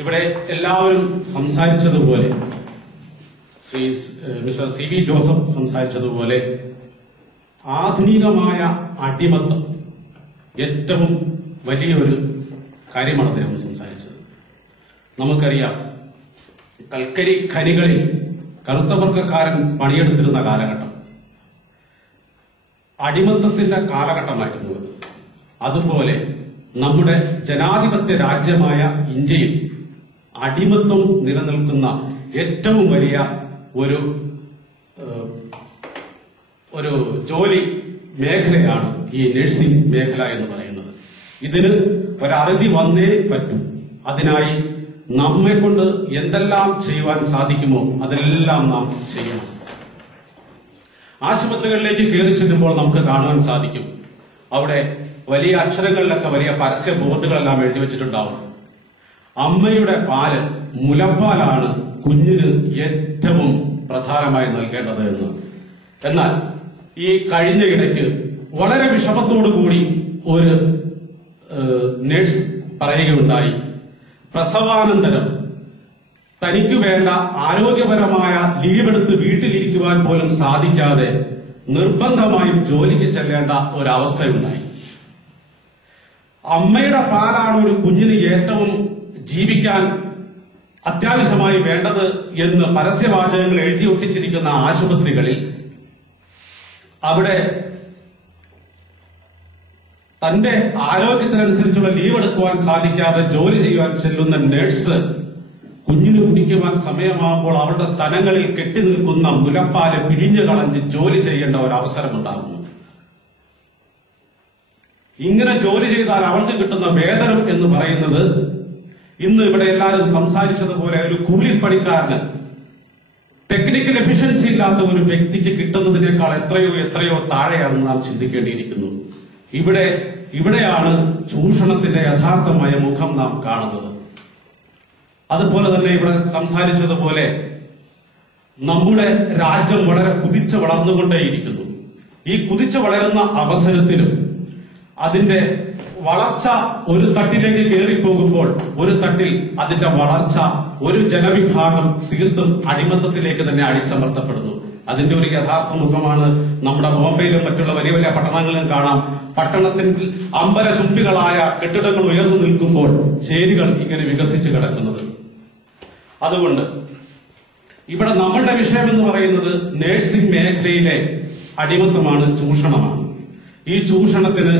ഇവിടെ എല്ലാവരും സംസാരിച്ചതുപോലെ mister C V Joseph സംസാരിച്ചതുപോലെ ആധുനികമായ അടിമത്തം ഏറ്റവും വലിയൊരു കാര്യമാണ് അദ്ദേഹം സംസാരിച്ചത്. നമുക്കറിയാം, കൽക്കരി ഖനികളിൽ കറുത്തവർഗക്കാരൻ പണിയെടുത്തിരുന്ന കാലഘട്ടം അടിമത്തത്തിന്റെ കാലഘട്ടമായിരുന്നു. അതുപോലെ നമ്മുടെ ജനാധിപത്യ രാജ്യമായ ഇന്ത്യയിൽ അടിമത്തം നിലനിൽക്കുന്ന ഏറ്റവും വലിയ ഒരു ജോലി മേഖലയാണ് ഈ നഴ്സിംഗ് മേഖല എന്ന് പറയുന്നത്. ഇതിന് ഒരറുതി വന്നേ പറ്റൂ. അതിനായി നമ്മെ കൊണ്ട് എന്തെല്ലാം ചെയ്യുവാൻ സാധിക്കുമോ അതെല്ലാം നാം ചെയ്യണം. ആശുപത്രികളിലേക്ക് കയറി ചെല്ലുമ്പോൾ നമുക്ക് കാണാൻ സാധിക്കും, അവിടെ വലിയ അക്ഷരങ്ങളിലൊക്കെ വലിയ പരസ്യ ബോർഡുകളെല്ലാം എഴുതി വെച്ചിട്ടുണ്ടാവും. അമ്മയുടെ പാല്, മുലപ്പാലാണ് കുഞ്ഞിന് ഏറ്റവും പ്രധാനമായി നൽകേണ്ടത് എന്ന്. എന്നാൽ ഈ കഴിഞ്ഞ ഇടയ്ക്ക് വളരെ വിഷമത്തോടുകൂടി ഒരു നഴ്സ് പറയുകയുണ്ടായി, പ്രസവാനന്തരം തനിക്ക് വേണ്ട ആരോഗ്യപരമായ ലീവെടുത്ത് വീട്ടിലിരിക്കുവാൻ പോലും സാധിക്കാതെ നിർബന്ധമായും ജോലിക്ക് ചെല്ലേണ്ട ഒരവസ്ഥയുണ്ടായി. അമ്മയുടെ പാലാണ് ഒരു കുഞ്ഞിന് ഏറ്റവും ജീവിക്കാൻ അത്യാവശ്യമായി വേണ്ടത് എന്ന് പരസ്യവാചകങ്ങൾ എഴുതി ഒട്ടിച്ചിരിക്കുന്ന ആശുപത്രികളിൽ അവിടെ തന്റെ ആരോഗ്യത്തിനനുസരിച്ചുള്ള ലീവ് എടുക്കുവാൻ സാധിക്കാതെ ജോലി ചെയ്യുവാൻ ചെല്ലുന്ന നഴ്സ് കുഞ്ഞിന് കുടിക്കുവാൻ സമയമാകുമ്പോൾ അവരുടെ സ്ഥലങ്ങളിൽ കെട്ടിനിൽക്കുന്ന മുലപ്പാല് പിഴിഞ്ഞു കളഞ്ഞ് ജോലി ചെയ്യേണ്ട ഒരവസരമുണ്ടാകുന്നു. ഇങ്ങനെ ജോലി ചെയ്താൽ അവർക്ക് കിട്ടുന്ന വേതനം എന്ന് പറയുന്നത് ഇന്ന് ഇവിടെ എല്ലാവരും സംസാരിച്ചതുപോലെ ഒരു കൂലിപ്പണിക്കാരന് ടെക്നിക്കൽ എഫിഷ്യൻസി ഇല്ലാത്ത ഒരു വ്യക്തിക്ക് കിട്ടുന്നതിനേക്കാൾ എത്രയോ താഴെയാണെന്ന് നാം ചിന്തിക്കേണ്ടിയിരിക്കുന്നു. ഇവിടെയാണ് ചൂഷണത്തിന്റെ യഥാർത്ഥമായ മുഖം നാം കാണുന്നത്. അതുപോലെ തന്നെ ഇവിടെ സംസാരിച്ചതുപോലെ നമ്മുടെ രാജ്യം വളരെ കുതിച്ചു വളർന്നുകൊണ്ടേയിരിക്കുന്നു. ഈ കുതിച്ചു വളരുന്ന അവസരത്തിലും അതിന്റെ വളർച്ച ഒരു തട്ടിലേക്ക് കയറിപ്പോകുമ്പോൾ ഒരു തട്ടിൽ അതിന്റെ വളർച്ച ഒരു ജനവിഭാഗം തീർത്തും അടിമത്തത്തിലേക്ക് തന്നെ അടിച്ചമർത്തപ്പെടുന്നു. അതിന്റെ ഒരു യഥാർത്ഥ മുഖമാണ് നമ്മുടെ ബോംബെയിലും മറ്റുള്ള വലിയ വലിയ പട്ടണങ്ങളിലും കാണാം. പട്ടണത്തിൽ അമ്പരചുംബികളായ കെട്ടിടങ്ങൾ ഉയർന്നു നിൽക്കുമ്പോൾ ചേരികൾ ഇങ്ങനെ വികസിച്ചു കിടക്കുന്നത്. അതുകൊണ്ട് ഇവിടെ നമ്മളുടെ വിഷയം എന്ന് പറയുന്നത് നഴ്സിംഗ് മേഖലയിലെ അടിമത്തമാണ്, ചൂഷണമാണ്. ഈ ചൂഷണത്തിന്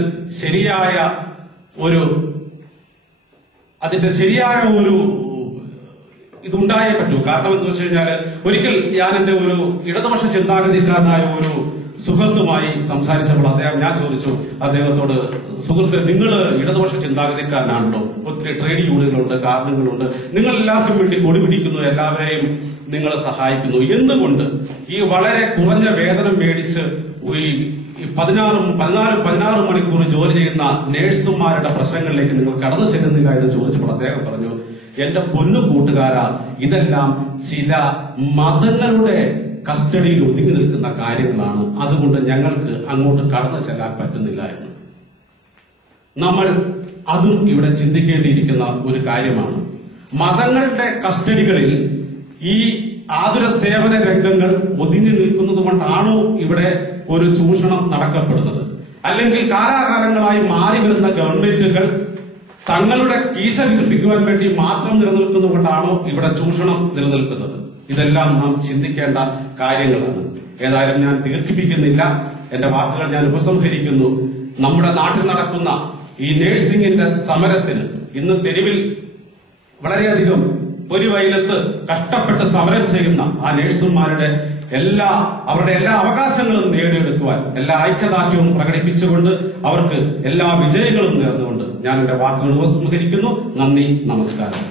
അതിന്റെ ശരിയായ ഒരു ഇതുണ്ടായേ പറ്റൂ. കാരണം എന്താ വെച്ച് കഴിഞ്ഞാൽ, ഒരിക്കൽ ഞാൻ എന്റെ ഒരു ഇടതുപക്ഷ ചിന്താഗതിക്കാരനായ ഒരു സുഹൃത്തുമായി സംസാരിച്ചപ്പോൾ ഞാൻ ചോദിച്ചു അദ്ദേഹത്തോട്, സുഹൃത്ത്, നിങ്ങൾ ഇടതുപക്ഷ ചിന്താഗതിക്കാരനാണല്ലോ, ഒത്തിരി ട്രേഡ് യൂണിയനുകളുണ്ട്, കാരണങ്ങളുണ്ട്, നിങ്ങൾ എല്ലാവർക്കും വേണ്ടി കൊടി പിടിക്കുന്നു, എല്ലാവരെയും നിങ്ങൾ സഹായിക്കുന്നു, എന്തുകൊണ്ട് ഈ വളരെ കുറഞ്ഞ വേതനം മേടിച്ച് ഈ 16 മണിക്കൂർ ജോലി ചെയ്യുന്ന നഴ്സുമാരുടെ പ്രശ്നങ്ങളിലേക്ക് നിങ്ങൾ കടന്നു ചെല്ലുന്നില്ല എന്ന് ചോദിച്ചപ്പോൾ അദ്ദേഹം പറഞ്ഞു, എന്റെ പൊന്നു കൂട്ടുകാരാ, ഇതെല്ലാം ചില മതങ്ങളുടെ കസ്റ്റഡിയിൽ ഒതുങ്ങി നിൽക്കുന്ന കാര്യങ്ങളാണ്, അതുകൊണ്ട് ഞങ്ങൾക്ക് അങ്ങോട്ട് കടന്നു ചെല്ലാൻ പറ്റുന്നില്ല എന്ന്. നമ്മൾ അതും ഇവിടെ ചിന്തിക്കേണ്ടിയിരിക്കുന്ന ഒരു കാര്യമാണ്. മതങ്ങളുടെ കസ്റ്റഡികളിൽ ഈ ആതുര സേവന രംഗങ്ങൾ ഒതുങ്ങി നിൽക്കുന്നത് കൊണ്ടാണോ ഇവിടെ ഒരു ചൂഷണം നടക്കപ്പെടുന്നത്? അല്ലെങ്കിൽ കാലാകാലങ്ങളായി മാറി വരുന്ന ഗവൺമെന്റുകൾ തങ്ങളുടെ കീശ വികസിപ്പിക്കുവാൻ വേണ്ടി മാത്രം നിലനിൽക്കുന്നത് കൊണ്ടാണോ ഇവിടെ ചൂഷണം നിലനിൽക്കുന്നത്? ഇതെല്ലാം നാം ചിന്തിക്കേണ്ട കാര്യങ്ങളാണ്. ഏതായാലും ഞാൻ ദീർഘിപ്പിക്കുന്നില്ല, എന്റെ വാക്കുകൾ ഞാൻ ഉപസംഹരിക്കുന്നു. നമ്മുടെ നാട്ടിൽ നടക്കുന്ന ഈ നഴ്സിംഗിന്റെ സമരത്തിന് ഇന്ന് തെരുവിൽ വളരെയധികം പൊരിവെയിലത്ത് കഷ്ടപ്പെട്ട് സമരം ചെയ്യുന്ന ആ നഴ്സുമാരുടെ അവരുടെ എല്ലാ അവകാശങ്ങളും നേടിയെടുക്കുവാൻ എല്ലാ ഐക്യദാർഢ്യവും പ്രകടിപ്പിച്ചുകൊണ്ട് അവർക്ക് എല്ലാ വിജയങ്ങളും നേർന്നുകൊണ്ട് ഞാൻ എന്റെ വാക്കുകൾ ഉപസംഹരിക്കുന്നു. നന്ദി, നമസ്കാരം.